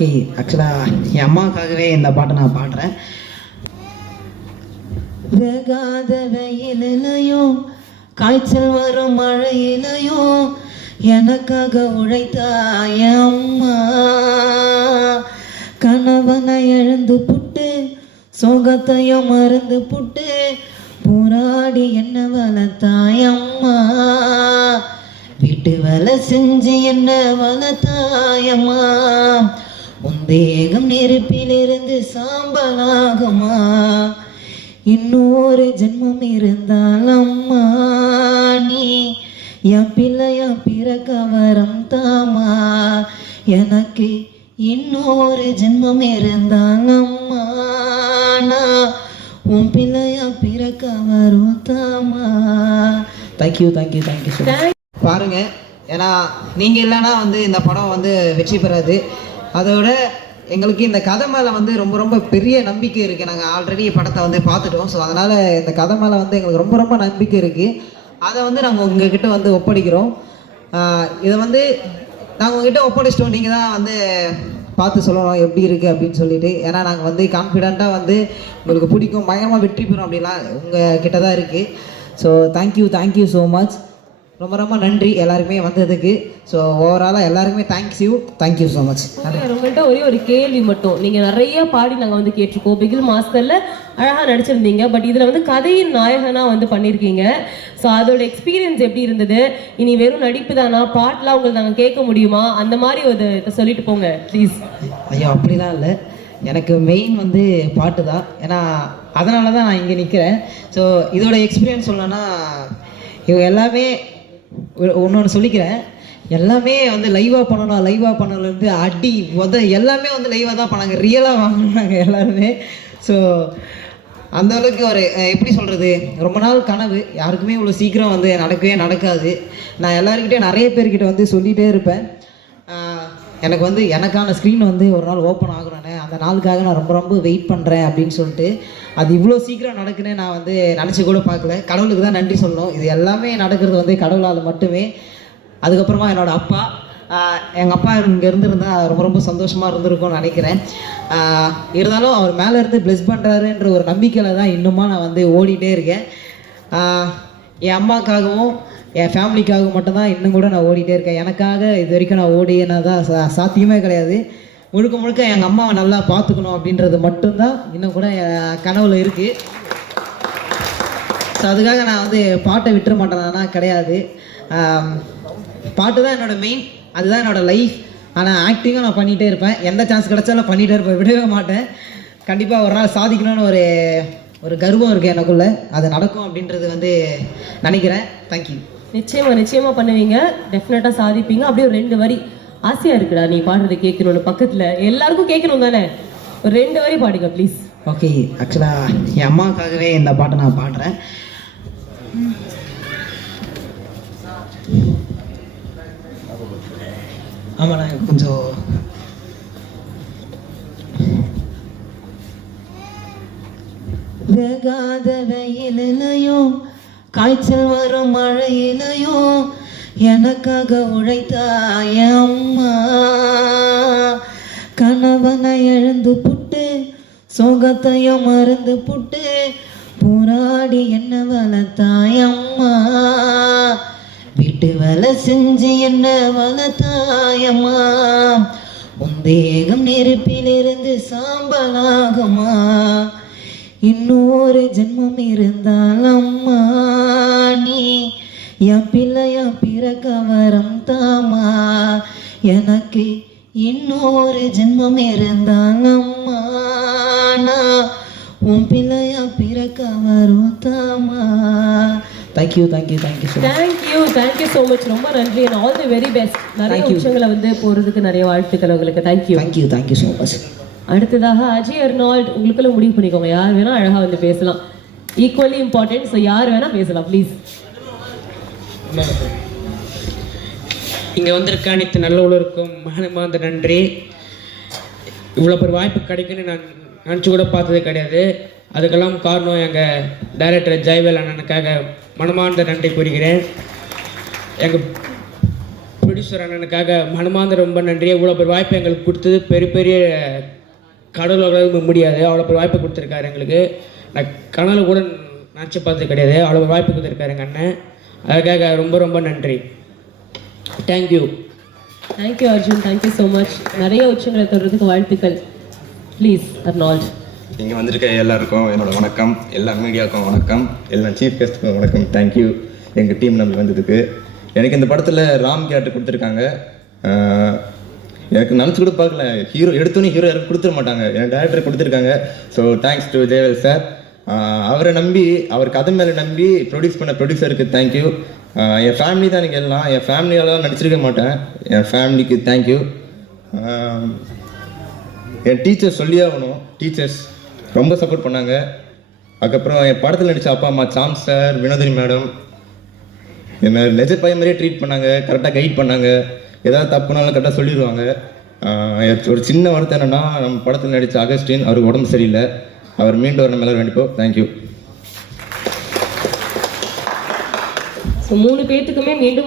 Okay ஆக்சுவலாக என் அம்மாவுக்காகவே இந்த பாட்டை நான் பாடுறேன். வேகாத வெயிலையும் காய்ச்சல் வரும் மழையிலையும் எனக்காக உழைத்தாய அம்மா. கணவனை எழுந்து புட்டு சோகத்தையும் மறந்து புட்டு போராடி என்ன வளர்த்தாய் அம்மா. வீட்டு வேலை செஞ்சு என்ன வளர்த்தாயம்மா தேகம் நெருப்பிலிருந்து சாம்பலாகுமா? இன்னொரு ஜென்மம் இருந்தால் அம்மா நீ என் பிள்ளையா பிறக்க வரம் தாமா எனக்கு இன்னொரு ஜென்மம் இருந்தால் அம்மா நான் உன் பிள்ளையா பிறக்க வரும் தாமா தேங்க்யூ தேங்க்யூ தேங்க்யூ பாருங்க ஏன்னா நீங்கள் இல்லைன்னா வந்து இந்த படம் வந்து வெற்றி பெறாது. அதோட எங்களுக்கு இந்த கதை மேலே வந்து ரொம்ப ரொம்ப பெரிய நம்பிக்கை இருக்குது நாங்கள் ஆல்ரெடி படத்தை வந்து பார்த்துட்டோம். ஸோ அதனால் இந்த கதை மேலே வந்து எங்களுக்கு ரொம்ப ரொம்ப நம்பிக்கை இருக்குது அதை வந்து நாங்கள் உங்ககிட்ட வந்து ஒப்படைக்கிறோம். இதை வந்து நாங்கள் உங்ககிட்ட ஒப்படைச்சிட்டோம். நீங்கள் தான் வந்து பார்த்து சொல்லணும் எப்படி இருக்குது அப்படின்னு சொல்லிட்டு. ஏன்னா நாங்கள் வந்து கான்ஃபிடெண்ட்டாக வந்து உங்களுக்கு பிடிக்கும் பயங்கரமாக வெற்றி பெறும் அப்படிலாம் உங்கள் கிட்ட தான் இருக்குது so thank you thank you so much ரொம்ப ரொம்ப நன்றி எல்லாருமே வந்ததுக்கு. ஸோ ஓவராலாக எல்லாருக்குமே thanks you thank you so much sir, உங்கள்ட்ட ஒரே ஒரு கேள்வி மட்டும். நீங்க நிறைய பாடி நாங்க வந்து கேட்டிருக்கோம். பிகில் மாஸ்டர்ல அழகா நடிச்சிருந்தீங்க. பட் இதுல வந்து கதையின் நாயகனா வந்து பண்ணிருக்கீங்க. ஸோ அதோட எக்ஸ்பீரியன்ஸ் எப்படி இருந்தது? இனி வெறும் நடிப்பு தானா? பாட்டுலாம் உங்களுக்கு நாங்க கேட்க முடியுமா? அந்த மாதிரி ஒரு இதை சொல்லிட்டு போங்க ப்ளீஸ் ஐயோ அப்படிலாம் இல்லை. எனக்கு மெயின் வந்து பாட்டு தான். ஏன்னா அதனால தான் நான் இங்கே நிற்கிறேன் ஸோ இதோட எக்ஸ்பீரியன்ஸ் சொல்லணும்னா இவங்க எல்லாமே ஒன்று ஒன்று சொல்லிக்கிறேன். எல்லாமே வந்து லைவாக பண்ணணும் லைவாக பண்ணலேருந்து அடி உத எல்லாமே வந்து லைவாக தான் பண்ணாங்க. ரியலாக வாங்கினாங்க எல்லாருமே. ஸோ அந்த அளவுக்கு ஒரு எப்படி சொல்கிறது ரொம்ப நாள் கனவு. யாருக்குமே இவ்வளோ சீக்கிரம் வந்து நடக்கவே நடக்காது. நான் எல்லாருக்கிட்டே நிறைய பேர்கிட்ட வந்து சொல்லிகிட்டே இருப்பேன். எனக்கு வந்து எனக்கான ஸ்க்ரீன் வந்து ஒரு நாள் ஓப்பன் ஆகணும் அந்த நாளுக்காக நான் ரொம்ப ரொம்ப வெயிட் பண்ணுறேன் அப்படின்னு சொல்லிட்டு அது இவ்வளோ சீக்கிரம் நடக்குன்னு நான் வந்து நினச்சி கூட பார்க்கல. கடவுளுக்கு தான் நன்றி சொல்லணும். இது எல்லாமே நடக்கிறது வந்து கடவுளால் மட்டுமே. அதுக்கப்புறமா என்னோடய அப்பா எங்கள் அப்பா இங்கே இருந்திருந்தால் ரொம்ப ரொம்ப சந்தோஷமாக இருந்திருக்கும்னு நினைக்கிறேன். இருந்தாலும் அவர் மேலே இருந்து ப்ளெஸ் பண்ணுறாருன்ற ஒரு நம்பிக்கையில் தான் இன்னுமா நான் வந்து ஓடிட்டே இருக்கேன். என் அம்மாக்காகவும் என் ஃபேமிலிக்காகவும் மட்டும்தான் இன்னும் கூட நான் ஓடிட்டே இருக்கேன். எனக்காக இது வரைக்கும் நான் ஓடினதா சா சாத்தியமே கிடையாது. முழுக்க முழுக்க எங்கள் அம்மாவை நல்லா பார்த்துக்கணும் அப்படின்றது மட்டும்தான். இன்னும் கூட என் கனவுல இருக்குது ஸோ அதுக்காக நான் வந்து பாட்டை விட்டுற மாட்டேனா கிடையாது. பாட்டு தான் என்னோட மெயின் அதுதான் என்னோட லைஃப் ஆனால் ஆக்டிங்கும் நான் பண்ணிகிட்டே இருப்பேன். எந்த சான்ஸ் கிடைச்சாலும் பண்ணிகிட்டே இருப்பேன். விடவே மாட்டேன். கண்டிப்பாக ஒரு நாள் சாதிக்கணும்னு ஒரு ஒரு கர்வம் இருக்குது எனக்குள்ளே. அது நடக்கும் அப்படின்றது வந்து நினைக்கிறேன். தேங்க்யூ நிச்சயமாக நிச்சயமாக பண்ணுவீங்க. டெஃபினட்டாக சாதிப்பீங்க. அப்படியே ஒரு ரெண்டு வரி ஆசையா இருக்குடா நீ பாடுறதை கேட்கணும்னு. பக்கத்துல எல்லாருக்கும் கேட்கணும் தானே? ஒரு ரெண்டு வரி பாடுங்க ப்ளீஸ் ஓகே ஆக்சுவலாக என் அம்மாவுக்காகவே இந்த பாட்டை நான் பாடுறேன். ஆமாண்ணா நான் கொஞ்சம் வேகாத வெயிலையும் காய்ச்சல் வரும் மழையிலையும் எனக்காக உழைத்தாய் அம்மா. கணவனை எழுந்து புட்டு சோகத்தையும் மறந்து புட்டு போராடி என்ன வளர்த்தாய் அம்மா. வீட்டு வேலை செஞ்சு என்ன வளர்த்தாயம்மா உன் தேகம் நெருப்பிலிருந்து சாம்பலாகுமா. இன்னொரு ஜென்மம் இருந்தால் அம்மா. என் பிள்ளையா பிறக்க வரம் தாமா. எனக்கு இன்னொரு ஜென்மம் இருந்தால் அம்மா நான் உன் பிள்ளையா பிறக்க வரும் தாமா. Thank you thank you thank you so thank you thank you so much ரொம்ப நன்றி and all the very best நிறைய. விஷயங்களை வந்து போறதுக்கு நிறைய வாழ்த்துக்கள் உங்களுக்கு. Thank you thank you thank you so much அடுத்ததாக அஜய் அர்னால்ட் உங்களுக்குள்ள முடிவு பண்ணிக்கோங்க. யார் வேணா அழகா வந்து பேசலாம். ஈக்குவலி இம்பார்ட்டன்ட் ஸோ யார் வேணா பேசலாம் ப்ளீஸ் இங்கே வந்திருக்க அனைத்து நல்லவர்களுக்கும் மகனமாந்த நன்றி. இவ்வளோ பெரிய வாய்ப்பு கிடைக்குன்னு நான் நினச்சி கூட பார்த்தது கிடையாது. அதுக்கெல்லாம் காரணம் எங்கள் டைரக்டர் ஜெயவேல் அண்ணனுக்காக மனமார்ந்த நன்றி கூறுகிறேன். எங்கள் ப்ரொடியூசர் அண்ணனுக்காக மனமார்ந்த ரொம்ப நன்றி இவ்வளோ பெரிய வாய்ப்பு எங்களுக்கு கொடுத்தது. பெரிய பெரிய கடவுளாக முடியாது. அவ்வளோ பெரிய வாய்ப்பு கொடுத்துருக்காரு எங்களுக்கு. நான் கனவு கூட நினச்சி பார்த்தது கிடையாது. அவ்வளோ வாய்ப்பு கொடுத்துருக்காரு எங்கள் அண்ணன். அதுக்காக ரொம்ப ரொம்ப நன்றி. Thank you thank you Arjun thank you so much நிறைய உச்சங்களை தொடுறதுக்கு வாழ்த்துக்கள். ப்ளீஸ் அர்னால்ட் இங்கே வந்திருக்க எல்லாருக்கும் என்னோட வணக்கம். எல்லா மீடியாவுக்கும் வணக்கம். எல்லா சீஃப் கெஸ்ட்டுக்கும் வணக்கம். தேங்க்யூ எங்கள் டீம் நம்பி வந்ததுக்கு. எனக்கு இந்த படத்தில் ராம் கேரக்டர் கொடுத்துருக்காங்க. எனக்கு நினச்சி கூட பார்க்கல. ஹீரோ எடுத்தோன்னே ஹீரோ யாரும் கொடுத்துட மாட்டாங்க. என் டேரக்டர் கொடுத்துருக்காங்க. So thanks to Jayavel sir அவரை நம்பி அவர் கதை மேலே நம்பி ப்ரொடியூஸ் பண்ண ப்ரொடியூசருக்கு தேங்க்யூ என் ஃபேமிலி தான் எனக்கு எல்லாம். என் ஃபேமிலியாலாம் நடிச்சிருக்க மாட்டேன். என் ஃபேமிலிக்கு தேங்க்யூ என் டீச்சர்ஸ் சொல்லியே ஆகணும். டீச்சர்ஸ் ரொம்ப சப்போர்ட் பண்ணாங்க. அதுக்கப்புறம் என் படத்தில் நடித்த அப்பா அம்மா சாம் சார் வினோதினி மேடம் என்னை நெஜ பையன் மாதிரியே ட்ரீட் பண்ணாங்க. கரெக்டாக கைட் பண்ணாங்க. ஏதாவது தப்புனாலும் கரெக்டாக சொல்லிடுவாங்க ஒரு சின்ன வார்த்தை என்னென்னா நம்ம படத்தில் நடித்த அகஸ்டின் அவருக்கு உடம்பு சரியில்லை. அவர் மீண்டும் வர மேலே வேண்டிப்போம் தேங்க்யூ ஸோ மூணு பேர்த்துக்குமே மீண்டும்